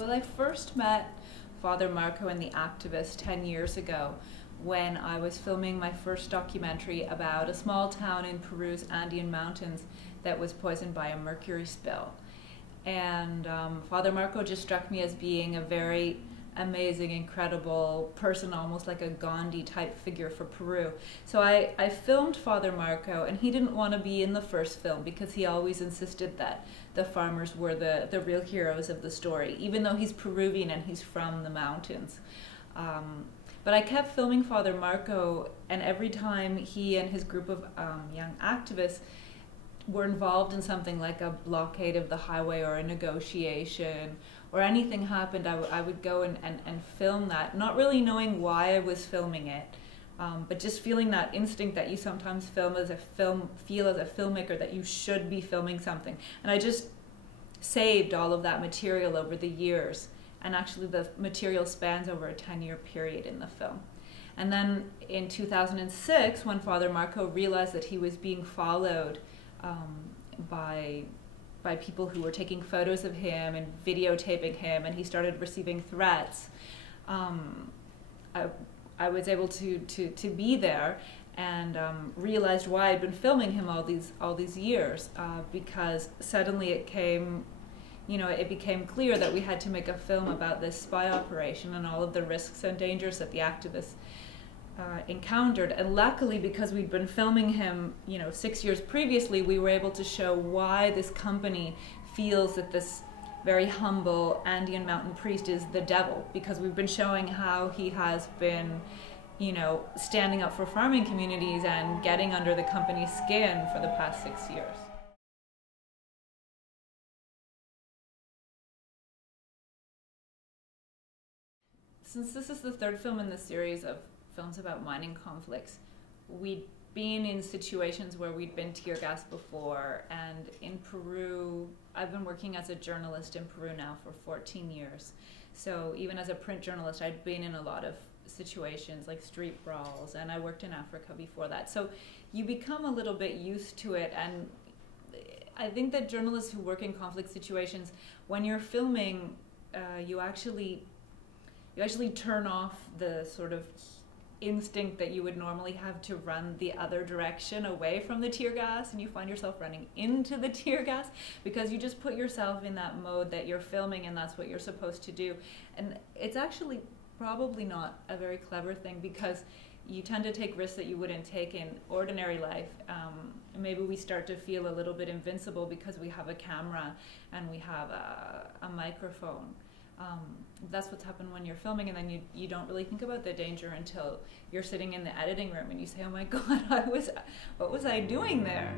Well, I first met Father Marco and the activist 10 years ago when I was filming my first documentary about a small town in Peru's Andean mountains that was poisoned by a mercury spill. And Father Marco just struck me as being a very amazing, incredible person, almost like a Gandhi type figure for Peru. So I filmed Father Marco, and he didn't want to be in the first film because he always insisted that the farmers were the real heroes of the story, even though he's Peruvian and he's from the mountains. But I kept filming Father Marco, and every time he and his group of young activists were involved in something like a blockade of the highway or a negotiation or anything happened, I would go and film that, not really knowing why I was filming it, but just feeling that instinct that you sometimes feel as a filmmaker that you should be filming something. And I just saved all of that material over the years, and actually the material spans over a 10-year period in the film. And then in 2006, when Father Marco realized that he was being followed by people who were taking photos of him and videotaping him, and he started receiving threats, I was able to be there and realized why I'd been filming him all these years, because suddenly it became clear that we had to make a film about this spy operation and all of the risks and dangers that the activists encountered. And luckily, because we'd been filming him 6 years previously, we were able to show why this company feels that this very humble Andean mountain priest is the devil, because we've been showing how he has been standing up for farming communities and getting under the company's skin for the past 6 years. Since this is the third film in the series of films about mining conflicts, we'd been in situations where we'd been tear gassed before, and in Peru, I've been working as a journalist in Peru now for 14 years. So even as a print journalist, I'd been in a lot of situations like street brawls, and I worked in Africa before that. So you become a little bit used to it, and I think that journalists who work in conflict situations, when you're filming, you actually turn off the sort of instinct that you would normally have to run the other direction away from the tear gas, and you find yourself running into the tear gas because you just put yourself in that mode that you're filming and that's what you're supposed to do. And it's actually probably not a very clever thing, because you tend to take risks that you wouldn't take in ordinary life. Maybe we start to feel a little bit invincible because we have a camera and we have a microphone. That's what's happened when you're filming, and then you don't really think about the danger until you're sitting in the editing room and you say, oh my God, what was I doing there?